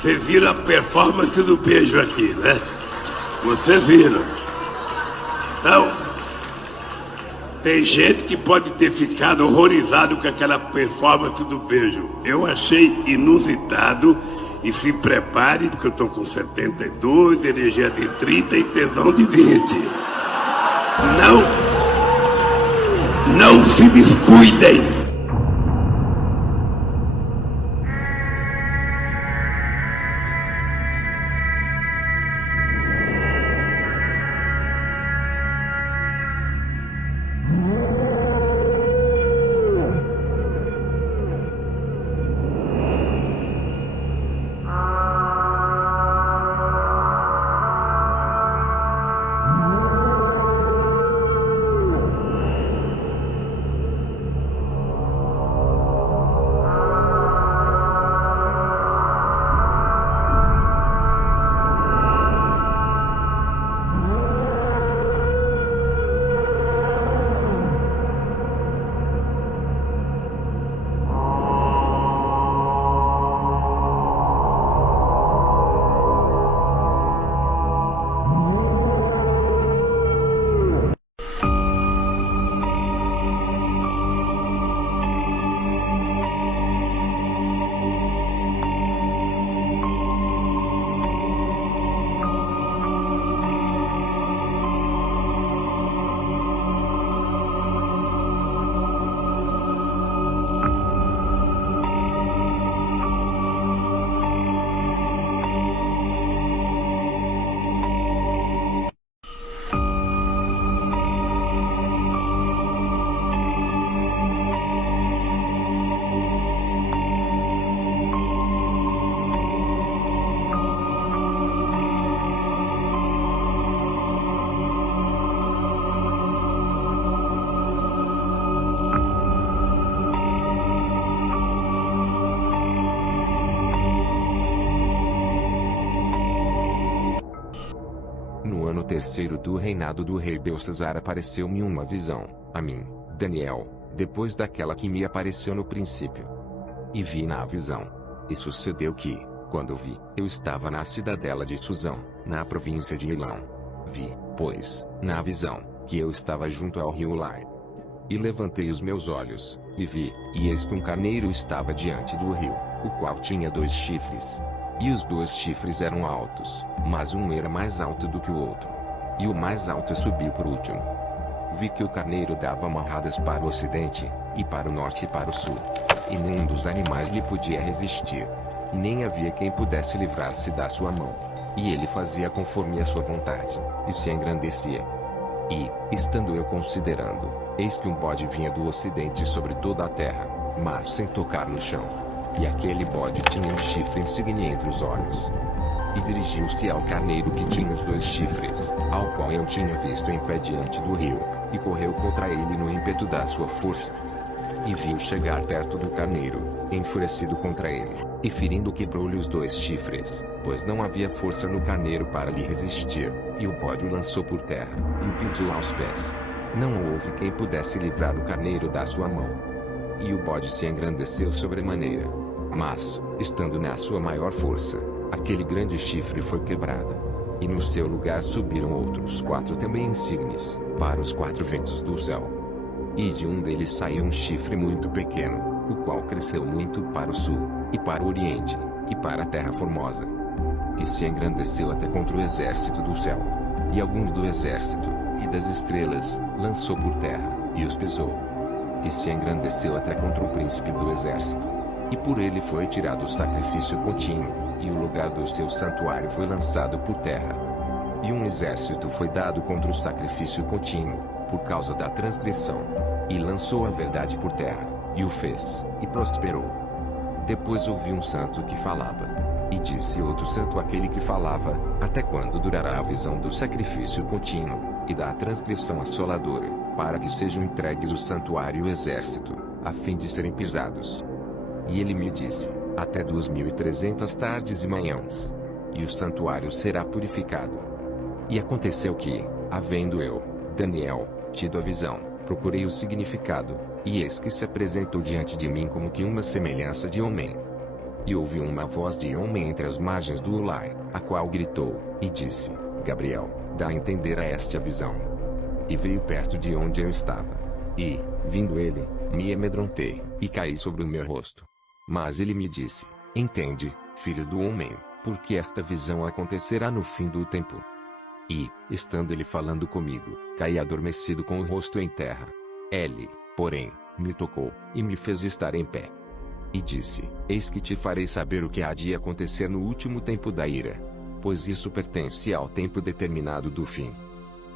Vocês viram a performance do beijo aqui, né? Vocês viram. Então, tem gente que pode ter ficado horrorizado com aquela performance do beijo. Eu achei inusitado e se prepare, porque eu tô com 72, energia de 30 e tesão de 20. Não se descuidem. No ano terceiro do reinado do rei Belsazar apareceu-me uma visão, a mim, Daniel, depois daquela que me apareceu no princípio. E vi na visão. E sucedeu que, quando vi, eu estava na cidadela de Susão, na província de Ilão. Vi, pois, na visão, que eu estava junto ao rio Lai. E levantei os meus olhos, e vi, e eis que um carneiro estava diante do rio, o qual tinha 2 chifres. E os 2 chifres eram altos, mas um era mais alto do que o outro. E o mais alto subiu por último. Vi que o carneiro dava amarradas para o ocidente, e para o norte e para o sul. E nenhum dos animais lhe podia resistir. Nem havia quem pudesse livrar-se da sua mão. E ele fazia conforme a sua vontade, e se engrandecia. E, estando eu considerando, eis que um bode vinha do ocidente sobre toda a terra, mas sem tocar no chão. E aquele bode tinha um chifre insigne entre os olhos. E dirigiu-se ao carneiro que tinha os 2 chifres, ao qual eu tinha visto em pé diante do rio, e correu contra ele no ímpeto da sua força. E viu chegar perto do carneiro, enfurecido contra ele, e ferindo quebrou-lhe os 2 chifres, pois não havia força no carneiro para lhe resistir, e o bode o lançou por terra, e o pisou aos pés. Não houve quem pudesse livrar o carneiro da sua mão. E o bode se engrandeceu sobremaneira. Mas, estando na sua maior força, aquele grande chifre foi quebrado. E no seu lugar subiram outros 4 também insígnes, para os 4 ventos do céu. E de um deles saiu um chifre muito pequeno, o qual cresceu muito para o sul, e para o oriente, e para a terra formosa. E se engrandeceu até contra o exército do céu. E alguns do exército, e das estrelas, lançou por terra, e os pisou. E se engrandeceu até contra o príncipe do exército. E por ele foi tirado o sacrifício contínuo, e o lugar do seu santuário foi lançado por terra. E um exército foi dado contra o sacrifício contínuo, por causa da transgressão. E lançou a verdade por terra, e o fez, e prosperou. Depois ouvi um santo que falava. E disse outro santo àquele que falava: até quando durará a visão do sacrifício contínuo, e da transgressão assoladora, para que sejam entregues o santuário e o exército, a fim de serem pisados? E ele me disse: até 2300 tardes e manhãs. E o santuário será purificado. E aconteceu que, havendo eu, Daniel, tido a visão, procurei o significado, e eis que se apresentou diante de mim como que uma semelhança de homem. E ouvi uma voz de homem entre as margens do Ulai, a qual gritou, e disse: Gabriel, dá a entender a esta visão. E veio perto de onde eu estava. E, vindo ele, me amedrontei, e caí sobre o meu rosto. Mas ele me disse: Entende, filho do homem, porque esta visão acontecerá no fim do tempo. E, estando ele falando comigo, caí adormecido com o rosto em terra. Ele, porém, me tocou, e me fez estar em pé. E disse: Eis que te farei saber o que há de acontecer no último tempo da ira. Pois isso pertence ao tempo determinado do fim.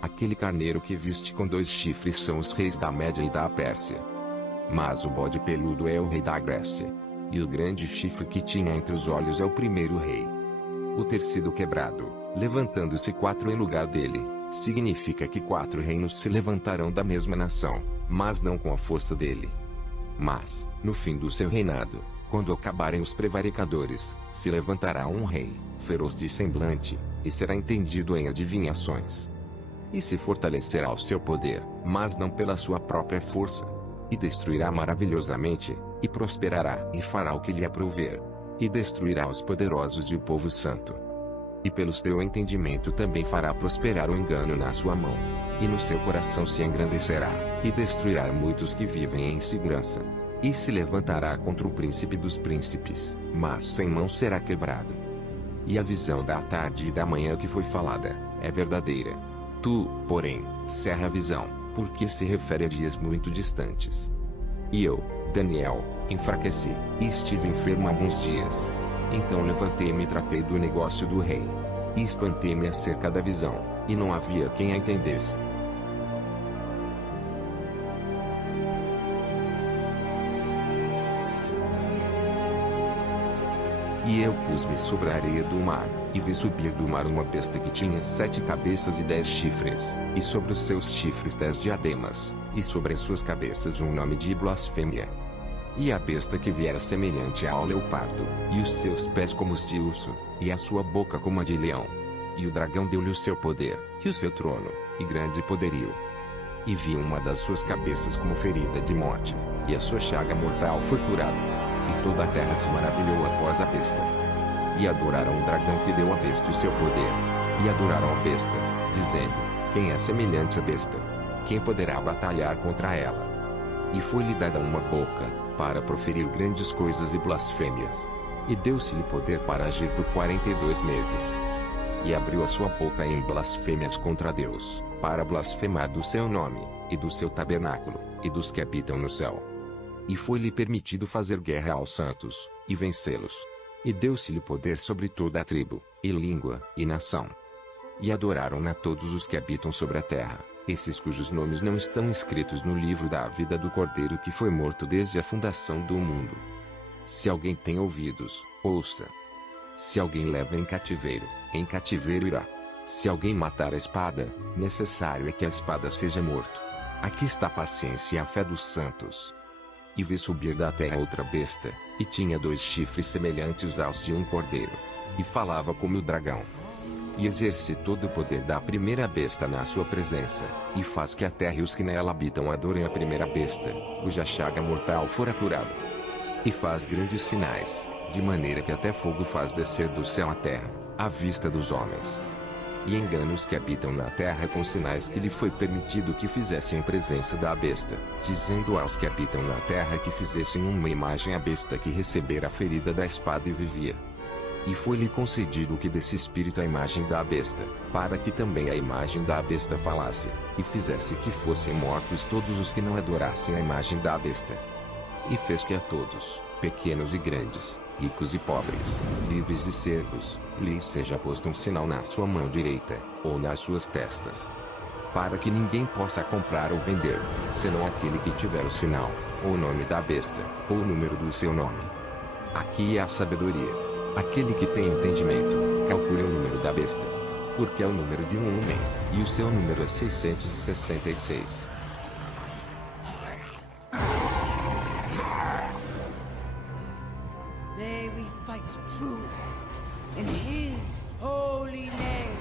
Aquele carneiro que viste com 2 chifres são os reis da Média e da Pérsia. Mas o bode peludo é o rei da Grécia. E o grande chifre que tinha entre os olhos é o primeiro rei. O ter sido quebrado, levantando-se 4 em lugar dele, significa que 4 reinos se levantarão da mesma nação, mas não com a força dele. Mas, no fim do seu reinado, quando acabarem os prevaricadores, se levantará um rei, feroz de semblante, e será entendido em adivinhações. E se fortalecerá o seu poder, mas não pela sua própria força. E destruirá maravilhosamente, e prosperará e fará o que lhe aprouver. E destruirá os poderosos e o povo santo. E pelo seu entendimento também fará prosperar o engano na sua mão. E no seu coração se engrandecerá, e destruirá muitos que vivem em segurança. E se levantará contra o príncipe dos príncipes, mas sem mão será quebrado. E a visão da tarde e da manhã que foi falada, é verdadeira. Tu, porém, cerra a visão, porque se refere a dias muito distantes. E eu, Daniel, enfraqueci, e estive enfermo alguns dias. Então levantei-me e tratei do negócio do rei. E espantei-me acerca da visão, e não havia quem a entendesse. E eu pus-me sobre a areia do mar, e vi subir do mar uma besta que tinha 7 cabeças e 10 chifres, e sobre os seus chifres 10 diademas, e sobre as suas cabeças um nome de blasfêmia. E a besta que viera semelhante ao leopardo, e os seus pés como os de urso, e a sua boca como a de leão. E o dragão deu-lhe o seu poder, e o seu trono, e grande poderio. E vi uma das suas cabeças como ferida de morte, e a sua chaga mortal foi curada. E toda a terra se maravilhou após a besta. E adoraram o dragão que deu à besta o seu poder. E adoraram a besta, dizendo: Quem é semelhante à besta? Quem poderá batalhar contra ela? E foi-lhe dada uma boca, para proferir grandes coisas e blasfêmias. E deu-se-lhe poder para agir por 42 meses. E abriu a sua boca em blasfêmias contra Deus, para blasfemar do seu nome, e do seu tabernáculo, e dos que habitam no céu. E foi-lhe permitido fazer guerra aos santos, e vencê-los. E deu-se-lhe poder sobre toda a tribo, e língua, e nação. E adoraram-na todos os que habitam sobre a terra, esses cujos nomes não estão escritos no livro da vida do Cordeiro que foi morto desde a fundação do mundo. Se alguém tem ouvidos, ouça. Se alguém leva em cativeiro irá. Se alguém matar a espada, necessário é que a espada seja morto. Aqui está a paciência e a fé dos santos. E vi subir da terra outra besta, e tinha 2 chifres semelhantes aos de um cordeiro. E falava como o dragão. E exerce todo o poder da primeira besta na sua presença, e faz que a terra e os que nela habitam adorem a primeira besta, cuja chaga mortal fora curada. E faz grandes sinais, de maneira que até fogo faz descer do céu à terra, à vista dos homens. E engana os que habitam na terra com sinais que lhe foi permitido que fizessem em presença da besta, dizendo aos que habitam na terra que fizessem uma imagem à besta que recebera a ferida da espada e vivia. E foi-lhe concedido que desse espírito à imagem da besta, para que também a imagem da besta falasse, e fizesse que fossem mortos todos os que não adorassem a imagem da besta. E fez que a todos, pequenos e grandes, ricos e pobres, livres e servos, lhes seja posto um sinal na sua mão direita, ou nas suas testas. Para que ninguém possa comprar ou vender, senão aquele que tiver o sinal, ou o nome da besta, ou o número do seu nome. Aqui é a sabedoria. Aquele que tem entendimento, calcule o número da besta. Porque é o número de um homem, e o seu número é 666. May we fight true in His holy name.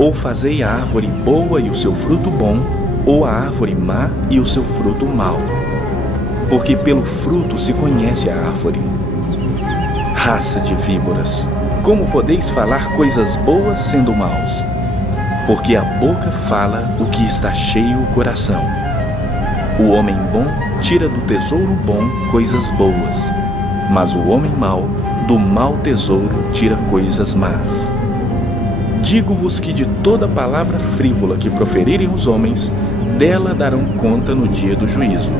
Ou fazei a árvore boa e o seu fruto bom, ou a árvore má e o seu fruto mau. Porque pelo fruto se conhece a árvore. Raça de víboras, como podeis falar coisas boas sendo maus? Porque a boca fala o que está cheio o coração. O homem bom tira do tesouro bom coisas boas, mas o homem mau do mau tesouro tira coisas más. Digo-vos que de toda palavra frívola que proferirem os homens, dela darão conta no dia do juízo.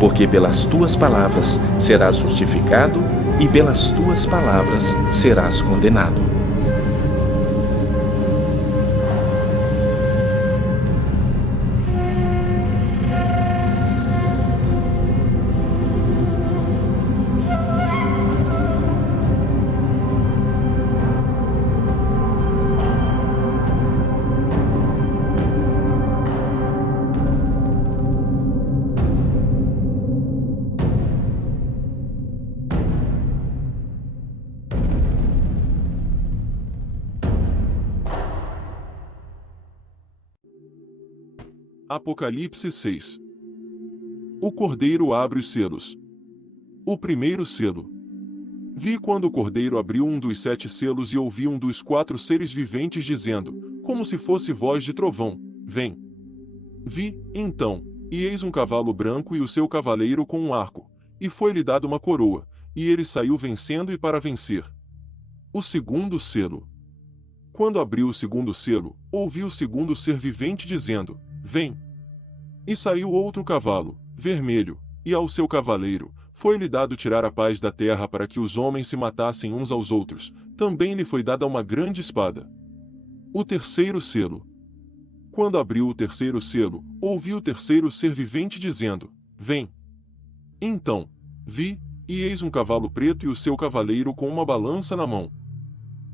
Porque pelas tuas palavras serás justificado, e pelas tuas palavras serás condenado. Apocalipse 6. O Cordeiro abre os selos. O primeiro selo. Vi quando o Cordeiro abriu um dos 7 selos e ouvi um dos 4 seres viventes dizendo, como se fosse voz de trovão, vem. Vi, então, e eis um cavalo branco e o seu cavaleiro com um arco, e foi-lhe dado uma coroa, e ele saiu vencendo e para vencer. O segundo selo. Quando abriu o segundo selo, ouvi o segundo ser vivente dizendo, vem. E saiu outro cavalo, vermelho, e ao seu cavaleiro, foi-lhe dado tirar a paz da terra para que os homens se matassem uns aos outros, também lhe foi dada uma grande espada. O terceiro selo. Quando abriu o terceiro selo, ouvi o terceiro ser vivente dizendo, vem. Então, vi, e eis um cavalo preto e o seu cavaleiro com uma balança na mão.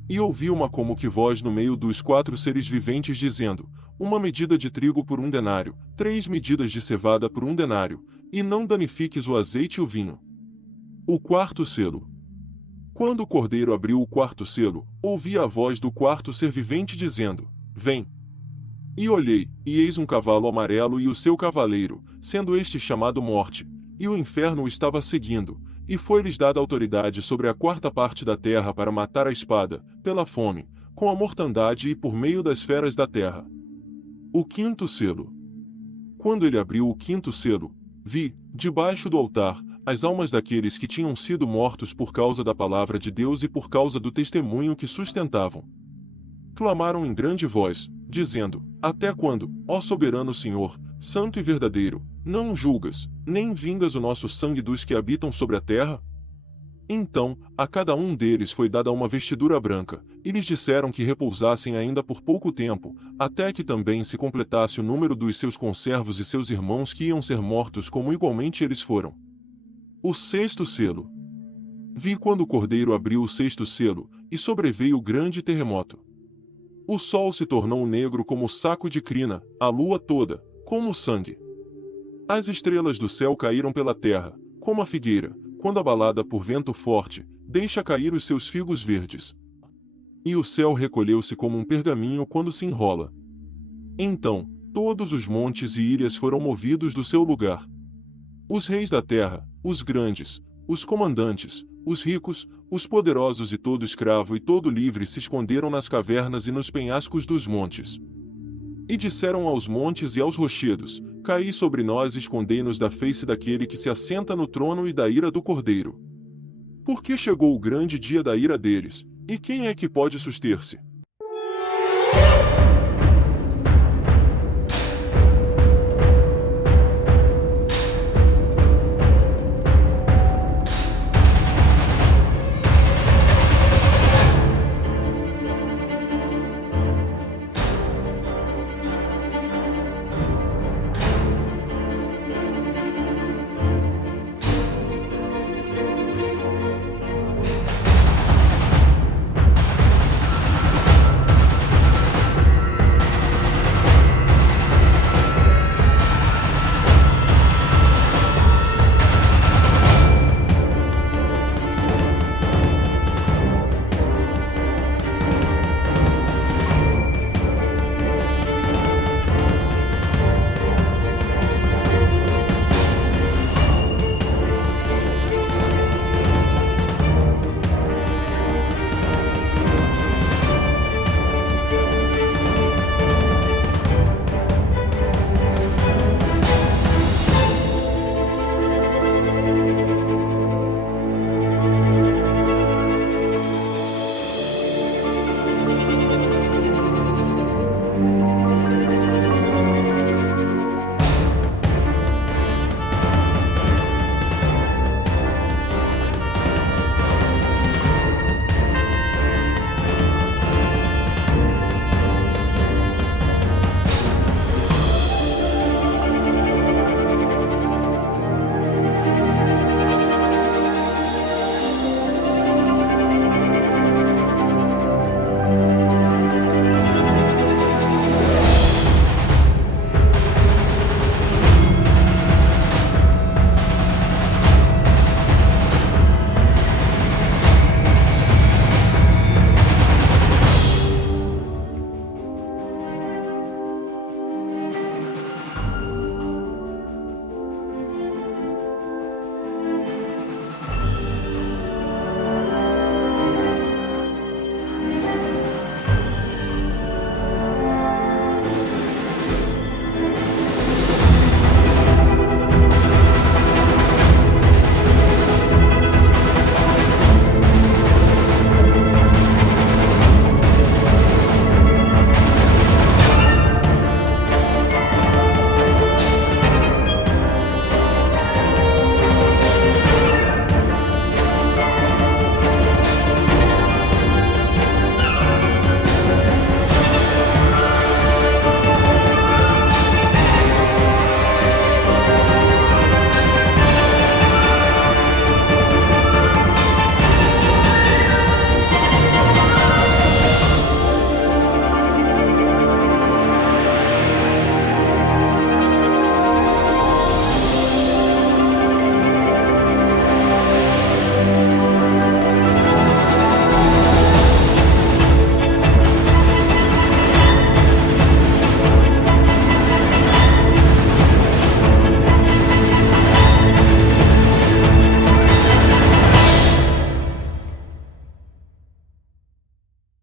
E ouvi uma como que voz no meio dos 4 seres viventes dizendo, uma medida de trigo por 1 denário, 3 medidas de cevada por 1 denário, e não danifiques o azeite e o vinho. O quarto selo. Quando o Cordeiro abriu o quarto selo, ouvi a voz do quarto ser vivente dizendo, vem. E olhei, e eis um cavalo amarelo e o seu cavaleiro, sendo este chamado Morte, e o inferno o estava seguindo, e foi-lhes dada autoridade sobre a 4ª parte da terra para matar a espada, pela fome, com a mortandade e por meio das feras da terra. O quinto selo. Quando ele abriu o quinto selo, vi, debaixo do altar, as almas daqueles que tinham sido mortos por causa da palavra de Deus e por causa do testemunho que sustentavam. Clamaram em grande voz, dizendo, até quando, ó soberano Senhor, santo e verdadeiro, não julgas, nem vingas o nosso sangue dos que habitam sobre a terra? Então, a cada um deles foi dada uma vestidura branca, e lhes disseram que repousassem ainda por pouco tempo, até que também se completasse o número dos seus conservos e seus irmãos que iam ser mortos como igualmente eles foram. O sexto selo. Vi quando o Cordeiro abriu o sexto selo, e sobreveio grande terremoto. O sol se tornou negro como saco de crina, a lua toda, como sangue. As estrelas do céu caíram pela terra, como a figueira, quando abalada por vento forte, deixa cair os seus figos verdes. E o céu recolheu-se como um pergaminho quando se enrola. Então, todos os montes e ilhas foram movidos do seu lugar. Os reis da terra, os grandes, os comandantes, os ricos, os poderosos e todo escravo e todo livre se esconderam nas cavernas e nos penhascos dos montes. E disseram aos montes e aos rochedos: Caí sobre nós e escondei-nos da face daquele que se assenta no trono e da ira do Cordeiro. Porque chegou o grande dia da ira deles, e quem é que pode suster-se?